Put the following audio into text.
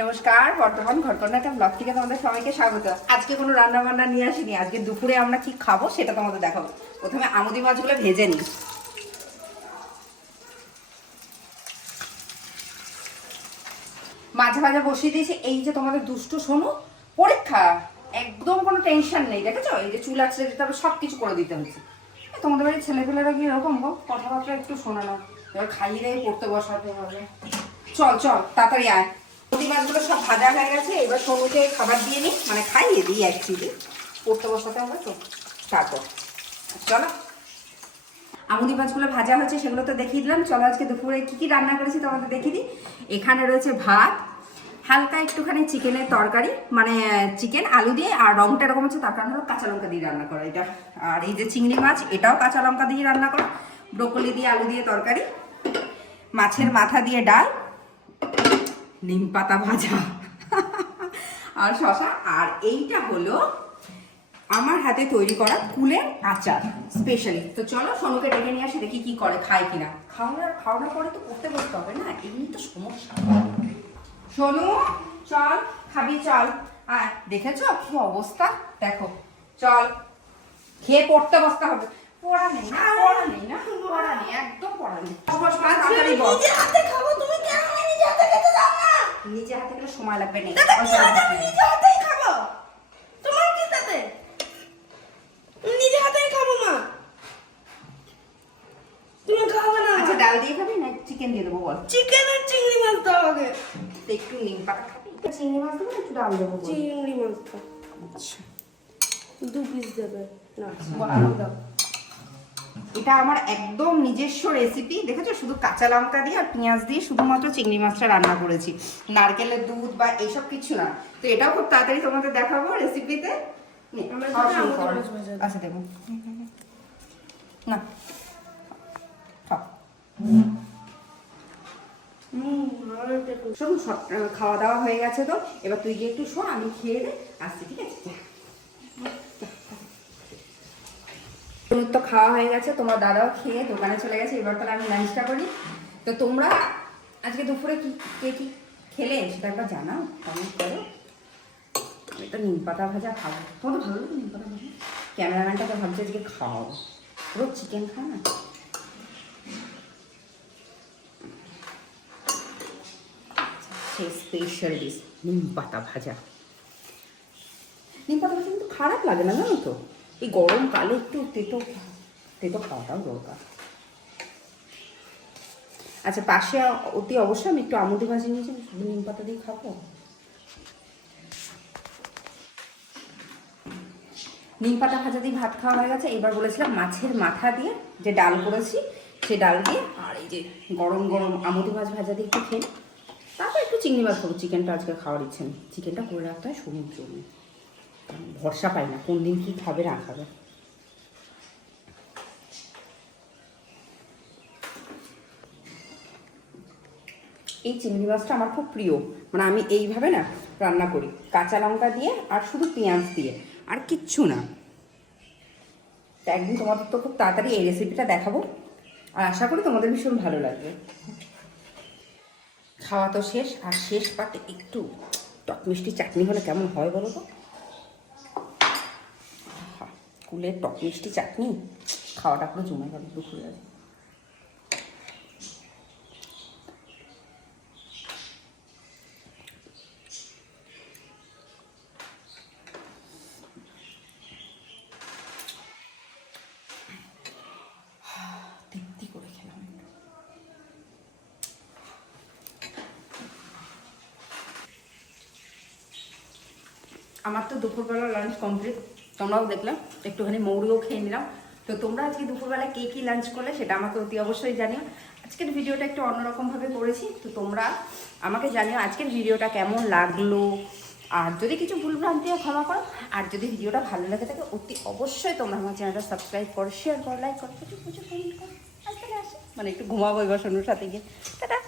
নমস্কার, বর্তমান ঘরকন্যা একটা ব্লগ থেকে তোমাদের সবাইকে স্বাগত। আজকে কোনো রান্না বান্না নিয়ে আসিনি। আজকে দুপুরে আমরা কি খাবো সেটা তোমাদের দেখাবো। প্রথমে আমুদি মাছগুলো ভেজে নিই। মাছ ভাজা বসিয়ে দিয়েছি। এই যে তোমাদের দুষ্টু সোনু পরীক্ষা, একদম কোনো টেনশন নেই। দেখেছো, এই যে চুল আছড়ে দিতে হবে, সব কিছু করে দিতে হচ্ছে। তোমাদের বাড়ির ছেলেপেলেরা কি এরকম গো, কথাবার্তা একটু শোনা না। এবার খাইয়ে দিয়ে পড়তে বসাতে হবে। চল চল তাড়াতাড়ি আয়। আমুদি মাছগুলো সব ভাজা হয়ে গেছে। এবার সোনুকে খাবার দিয়ে নিই, মানে খাইয়ে দিই অ্যাকচুয়ালি, পড়তে বসাতে হবে তো। তারপর চলো, আমুদি মাছগুলো ভাজা হয়েছে সেগুলো তো দেখিয়ে দিলাম। চলো আজকে দুপুরে কী কী রান্না করেছি তোমাদের দেখিয়ে দিই। এখানে রয়েছে ভাত, হালকা একটুখানি চিকেনের তরকারি, মানে চিকেন আলু দিয়ে, আর রংটা এরকম হচ্ছে তার কারণ হলো কাঁচা লঙ্কা দিয়ে রান্না করা এটা। আর এই যে চিংড়ি মাছ, এটাও কাঁচা লঙ্কা দিয়ে রান্না করা। ব্রোকলি দিয়ে আলু দিয়ে তরকারি, মাছের মাথা দিয়ে ডাল, নিম পাতা ভাজা আর শশা। আর এইটা হলো আমার হাতে তৈরি করা কুলের আচার স্পেশালি। তো চলো সোনুকে ডেকে নিয়ে আসি, দেখি কি করে, খায় কিনা। খাওয়ানোর পরে তো করতে বসতে হবে না, এমনি তো সমস্যা। সোনু চল, খাবি চল। আর দেখেছো কি অবস্থা, দেখো। চল, খেয়ে পড়তে বসতে হবে। পড়া নেই না, পড়া নেই না, পড়া নেই, একদম পড়া নেই। নিজে হাতে খাবো, তুমি কেন নিজে হাতে খেতে দাও না? নিজে হাতে গেলে সময় লাগবে না, নিজে হাতেই খাবো। তোমার কি তাতে? নিজে হাতেই খাবো মা। তুমি খাবে না? আচ্ছা ডাল দিয়ে খাবি না চিকেন দিয়ে দেবো বল? চিকেন আর চিংড়ি মাছ দাও আগে। একটু নিম পাতা খাবি? চিংড়ি মাছ দেবো, একটু ডাল দেবো? চিংড়ি মাছ দাও। আচ্ছা 2 পিস দেবে না, আলু দাও। এটা আমার একদম নিজস্ব রেসিপি। দেখেছো, শুধু কাঁচা লঙ্কা দিয়ে আর পেঁয়াজ দিয়ে শুধুমাত্র চিংড়ি মাছটা রান্না করেছি, নারকেলের দুধ বা এইসব কিছু না। তো এটাও খুব তাড়াতাড়ি তোমাদের দেখাবো রেসিপিতে। আচ্ছা দেবো না, শোন, খাওয়া দাওয়া হয়ে গেছে তো, এবার তুই গিয়ে একটু শোন, আমি খেয়ে দে আসছি, ঠিক আছে? তো খাওয়া হয়ে গেছে, তোমার দাদাও খেয়ে দোকানে চলে গেছে। এবার তাহলে আমি লাঞ্চটা করি। তো তোমরা আজকে দুপুরে কি কে কি খেলে সেটা একবার জানাও, কমেন্ট করো। আমি তো নিম পাতা ভাজা খাবো। তোমার তো ভালো লাগে নিম পাতা ভাজা? ক্যামেরাম্যানটা তো ভাবছে আজকে খাও, পুরো চিকেন খাও না। সেই স্পেশাল ডিশ নিম পাতা ভাজা। নিম পাতা ভাজা কিন্তু খারাপ লাগে না, জানো তো? এই গরমকালে একটু তেতো তেতো খাওয়াটাও দরকার। আচ্ছা পাশে অতি অবশ্যই আমি একটু আমুদি ভাজি নিয়েছি, শুধু নিম পাতা দিয়ে খাবো। নিম পাতা ভাজা দিয়ে ভাত খাওয়া হয়ে গেছে। এবার বলেছিলাম মাছের মাথা দিয়ে যে ডাল করেছি, সে ডাল দিয়ে, আর এই যে গরম গরম আমুদি মাছ ভাজা দিয়ে একটু খেয়ে, তারপর একটু চিংড়ি মাছ খাবো। চিকেনটা আজকে খাওয়ার ইচ্ছে নেই, চিকেনটা করে রাখতে হয় সমুদ্র জন্য। ভরসা পাই না কোন দিন কী খাবে না খাবে। এই চিংড়ি মাছটা আমার খুব প্রিয়, মানে আমি এইভাবে না রান্না করি, কাঁচা লঙ্কা দিয়ে আর শুধু পেঁয়াজ দিয়ে, আর কিচ্ছু না। তা একদিন তোমাদের তো খুব তাড়াতাড়ি এই রেসিপিটা দেখাবো, আর আশা করি তোমাদের ভীষণ ভালো লাগবে। খাওয়া তো শেষ, আর শেষ পাতে একটু টক মিষ্টি চাটনি হলে কেমন হয় বলো তো? কুলের টক মিষ্টি চাটনি, খাওয়াটা পুরো জমে গেল দুপুরে। তৃপ্তি করে খেলাম। আমার তো দুপুরবেলা লাঞ্চ কমপ্লিট, তোমরাও দেখলাম, একটুখানি মৌরিও খেয়ে নিলাম। তো তোমরা আজকে দুপুরবেলা কে কী লাঞ্চ করলে সেটা আমাকে অতি অবশ্যই জানিও। আজকের ভিডিওটা একটু অন্যরকমভাবে করেছি, তো তোমরা আমাকে জানিও আজকের ভিডিওটা কেমন লাগলো। আর যদি কিছু ভুলভ্রান্তিও ক্ষমা করো, আর যদি ভিডিওটা ভালো লাগে থাকে অতি অবশ্যই তোমরা আমার চ্যানেলটা সাবস্ক্রাইব করো, শেয়ার করো, লাইক করো, প্রচুর প্রচুর কমেন্ট করো। আজকে আসে মানে একটু ঘুমাবো এবার সোনুর সাথে গিয়ে। টাটা।